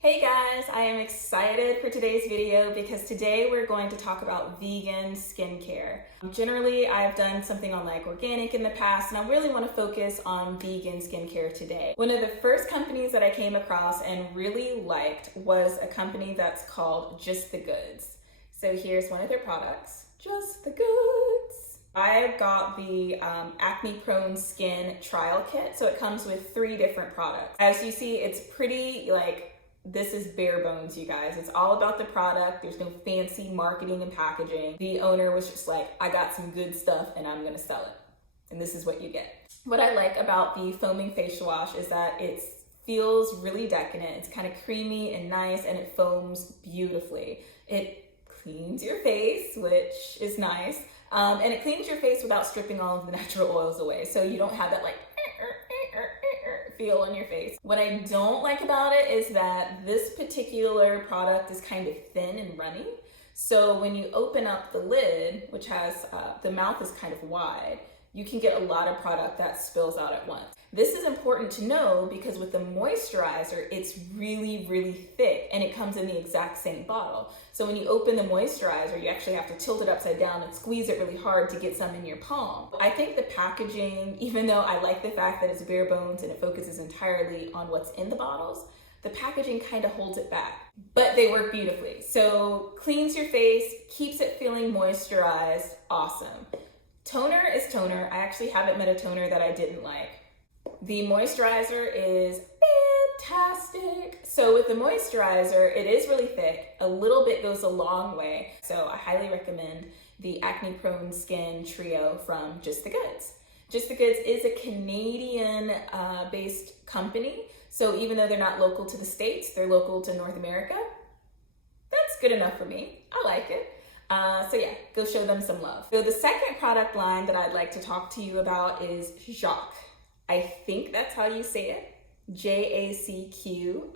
Hey guys, I am excited for today's video because today we're going to talk about vegan skincare. Generally, I've done something on like organic in the past, and I really want to focus on vegan skincare today. One of the first companies that I came across and really liked was a company that's called Just the Goods. So here's one of their products, Just the Goods. I got the acne prone skin trial kit. So it comes with 3 different products. As you see, it's pretty this is bare bones, you guys. It's all about the product. There's no fancy marketing and packaging. The owner was just like, I got some good stuff and I'm gonna sell it. And this is what you get. What I like about the foaming facial wash is that it feels really decadent. It's kind of creamy and nice, and it foams beautifully. It cleans your face, which is nice. And it cleans your face without stripping all of the natural oils away. So you don't have that feel on your face. What I don't like about it is that this particular product is kind of thin and runny. So when you open up the lid, which has, the mouth is kind of wide, you can get a lot of product that spills out at once. This is important to know because with the moisturizer, it's really, really thick and it comes in the exact same bottle. So when you open the moisturizer, you actually have to tilt it upside down and squeeze it really hard to get some in your palm. I think the packaging, even though I like the fact that it's bare bones and it focuses entirely on what's in the bottles, the packaging kind of holds it back, but they work beautifully. So cleans your face, keeps it feeling moisturized, awesome. Toner is toner. I actually haven't met a toner that I didn't like. The moisturizer is fantastic. So with the moisturizer, it is really thick. A little bit goes a long way. So I highly recommend the Acne Prone Skin Trio from Just the Goods. Just the Goods is a Canadian based company. So even though they're not local to the States, they're local to North America. That's good enough for me. I like it. So yeah, go show them some love. So the second product line that I'd like to talk to you about is Jacq. I think that's how you say it. JACQ''S.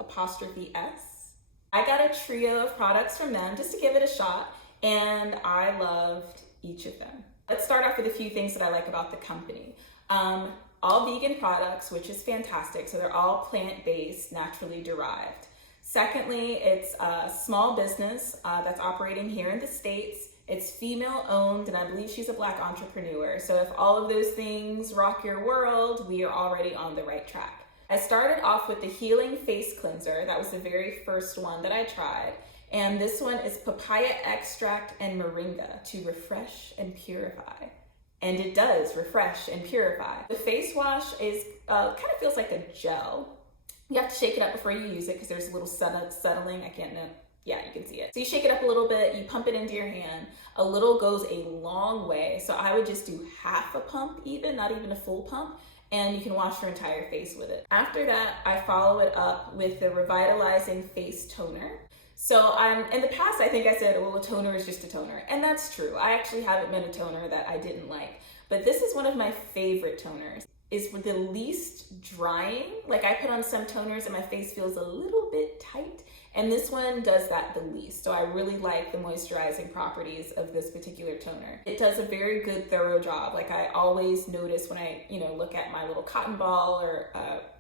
I got a trio of products from them just to give it a shot, and I loved each of them. Let's start off with a few things that I like about the company. All vegan products, which is fantastic. So they're all plant-based, naturally derived. Secondly, it's a small business that's operating here in the States. It's female owned, and I believe she's a Black entrepreneur. So if all of those things rock your world, we are already on the right track. I started off with the Healing Face Cleanser. That was the very first one that I tried. And this one is papaya extract and moringa to refresh and purify. And it does refresh and purify. The face wash is kind of feels like a gel. You have to shake it up before you use it because there's a little settling. I can't know. Yeah, you can see it. So you shake it up a little bit, you pump it into your hand. A little goes a long way. So I would just do half a pump even, not even a full pump, and you can wash your entire face with it. After that, I follow it up with the Revitalizing Face Toner. So in the past, I think I said, well, a toner is just a toner. And that's true. I actually haven't met a toner that I didn't like. But this is one of my favorite toners. Is the least drying. Like I put on some toners and my face feels a little bit tight, and this one does that the least. So I really like the moisturizing properties of this particular toner. It does a very good thorough job. Like I always notice when I look at my little cotton ball or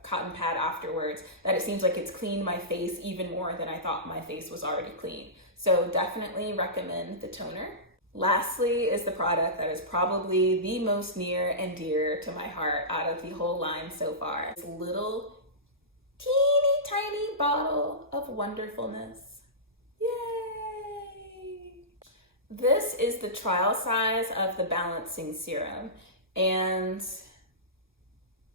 cotton pad afterwards that it seems like it's cleaned my face even more than I thought my face was already clean. So definitely recommend the toner. Lastly is the product that is probably the most near and dear to my heart out of the whole line so far. This little teeny tiny bottle of wonderfulness. Yay! This is the trial size of the balancing serum, and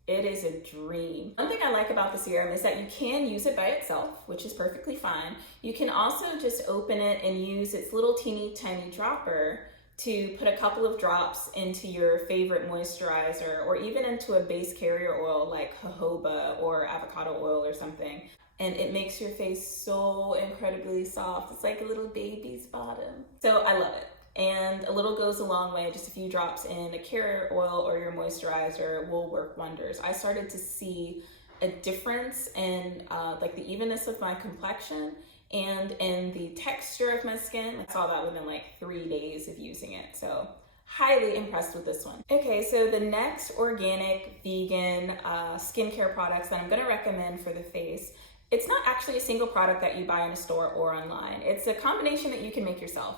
it is a dream. One thing I like about the serum is that you can use it by itself, which is perfectly fine. You can also just open it and use its little teeny tiny dropper to put a couple of drops into your favorite moisturizer or even into a base carrier oil like jojoba or avocado oil or something. And it makes your face so incredibly soft. It's like a little baby's bottom. So I love it. And a little goes a long way. Just a few drops in a carrier oil or your moisturizer will work wonders. I started to see a difference in like the evenness of my complexion and in the texture of my skin. I saw that within like 3 days of using it. So highly impressed with this one. Okay, so the next organic vegan skincare products that I'm gonna recommend for the face It's not actually a single product that you buy in a store or online. It's a combination that you can make yourself.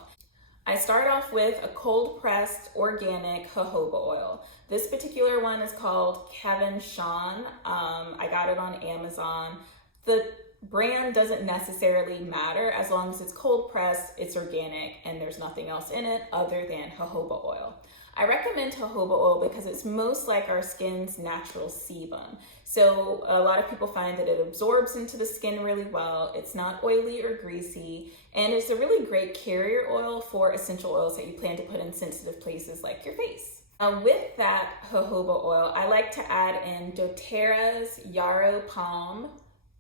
I start off with a cold pressed organic jojoba oil. This particular one is called Kevin Sean. I got it on Amazon. The brand doesn't necessarily matter as long as it's cold pressed, it's organic, and there's nothing else in it other than jojoba oil. I recommend jojoba oil because it's most like our skin's natural sebum. So a lot of people find that it absorbs into the skin really well. It's not oily or greasy, and it's a really great carrier oil for essential oils that you plan to put in sensitive places like your face. With that jojoba oil, I like to add in doTERRA's Yarrow Palm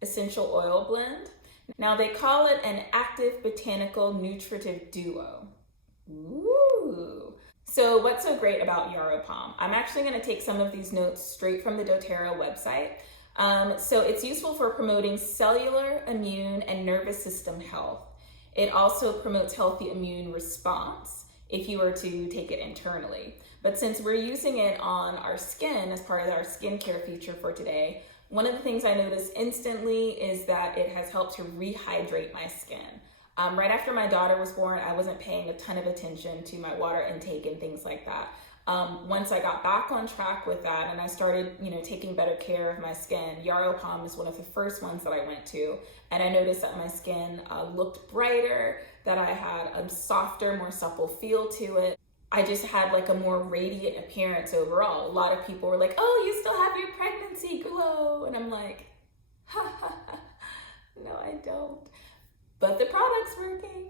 essential oil blend. Now they call it an active botanical nutritive duo. Ooh. So what's so great about Yarrow Palm? I'm actually going to take some of these notes straight from the doTERRA website. So it's useful for promoting cellular, immune, and nervous system health. It also promotes healthy immune response if you were to take it internally. But since we're using it on our skin as part of our skincare feature for today, one of the things I noticed instantly is that it has helped to rehydrate my skin. Right after my daughter was born, I wasn't paying a ton of attention to my water intake and things like that. Once I got back on track with that and I started, taking better care of my skin, Yarrow Palm is one of the first ones that I went to, and I noticed that my skin looked brighter, that I had a softer, more supple feel to it. I just had like a more radiant appearance overall. A lot of people were like, "Oh, you still have your pregnancy glow," and I'm like, ha ha ha, no, I don't. But the product's working.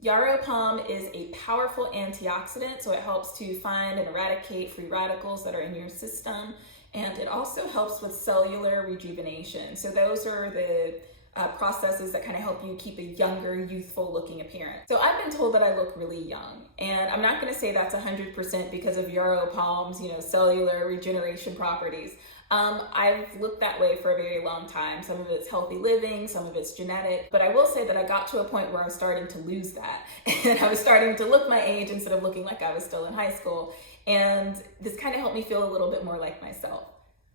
Yarrow Palm is a powerful antioxidant, so it helps to find and eradicate free radicals that are in your system, and it also helps with cellular rejuvenation. So those are the processes that kind of help you keep a younger, youthful looking appearance. So I've been told that I look really young, and I'm not going to say that's 100% because of Yarrow Palm's, cellular regeneration properties. I've looked that way for a very long time. Some of it's healthy living, some of it's genetic, but I will say that I got to a point where I was starting to lose that, and I was starting to look my age instead of looking like I was still in high school, and this kind of helped me feel a little bit more like myself.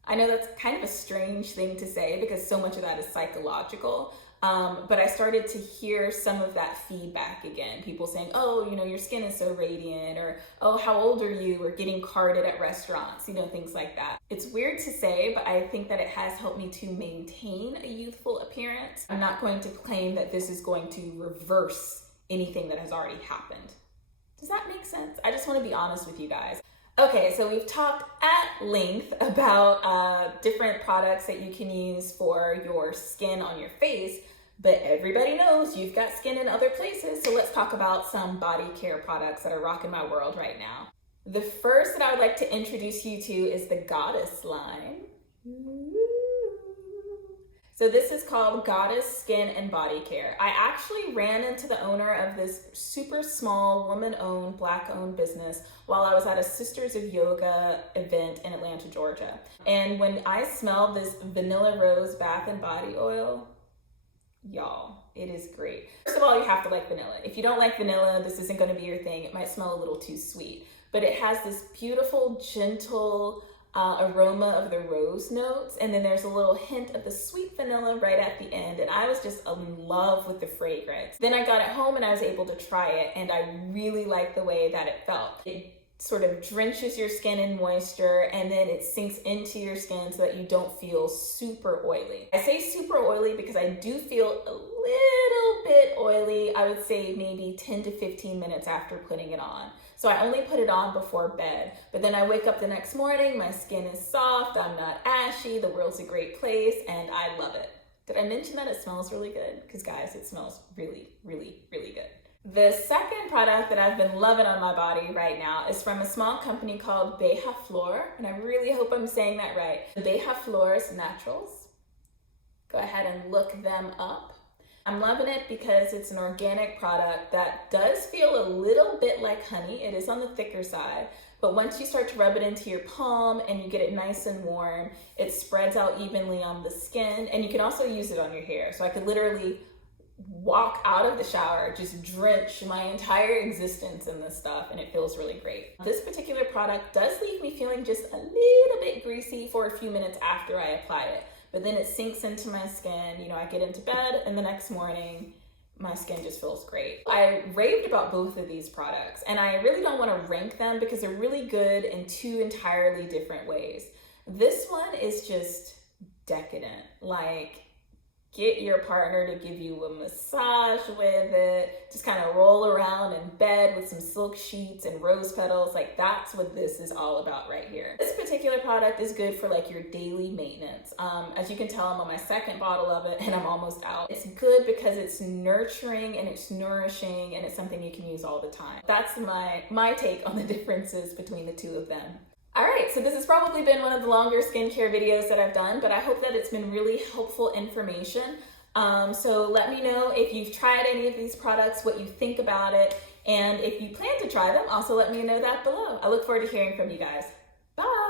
I know that's kind of a strange thing to say because so much of that is psychological, but I started to hear some of that feedback again. People saying, "Oh, your skin is so radiant," or "Oh, how old are you?" or getting carded at restaurants, things like that. It's weird to say, but I think that it has helped me to maintain a youthful appearance. I'm not going to claim that this is going to reverse anything that has already happened. Does that make sense? I just want to be honest with you guys. Okay, so we've talked at length about different products that you can use for your skin on your face, but everybody knows you've got skin in other places, so let's talk about some body care products that are rocking my world right now. The first that I would like to introduce you to is the Goddess line. So this is called Goddess Skin and Body Care. I actually ran into the owner of this super small, woman-owned, Black-owned business while I was at a Sisters of Yoga event in Atlanta, Georgia. And when I smelled this vanilla rose bath and body oil, y'all, it is great. First of all, you have to like vanilla. If you don't like vanilla, this isn't going to be your thing. It might smell a little too sweet, but it has this beautiful, gentle aroma of the rose notes, and then there's a little hint of the sweet vanilla right at the end, and I was just in love with the fragrance. Then I got it home and I was able to try it, and I really liked the way that it felt. It sort of drenches your skin in moisture, and then it sinks into your skin so that you don't feel super oily. I say super oily because I do feel a little bit oily, I would say maybe 10 to 15 minutes after putting it on. So I only put it on before bed, but then I wake up the next morning, my skin is soft, I'm not ashy, the world's a great place, and I love it. Did I mention that it smells really good? Because guys, it smells really, really, really good. The second product that I've been loving on my body right now is from a small company called Beija Flor, and I really hope I'm saying that right. Beija Flor's Naturals. Go ahead and look them up. I'm loving it because it's an organic product that does feel a little bit like honey. It is on the thicker side, but once you start to rub it into your palm and you get it nice and warm, it spreads out evenly on the skin, and you can also use it on your hair. So I could literally walk out of the shower, just drench my entire existence in this stuff, and it feels really great. This particular product does leave me feeling just a little bit greasy for a few minutes after I apply it, but then it sinks into my skin. You know, I get into bed and the next morning, my skin just feels great. I raved about both of these products, and I really don't want to rank them because they're really good in two entirely different ways. This one is just decadent. Like, get your partner to give you a massage with it, just kind of roll around in bed with some silk sheets and rose petals. Like, that's what this is all about right here. This particular product is good for like your daily maintenance. As you can tell, I'm on my second bottle of it and I'm almost out. It's good because it's nurturing and it's nourishing and it's something you can use all the time. That's my take on the differences between the two of them. All right, so this has probably been one of the longer skincare videos that I've done, but I hope that it's been really helpful information. So let me know if you've tried any of these products, what you think about it, and if you plan to try them, also let me know that below. I look forward to hearing from you guys. Bye.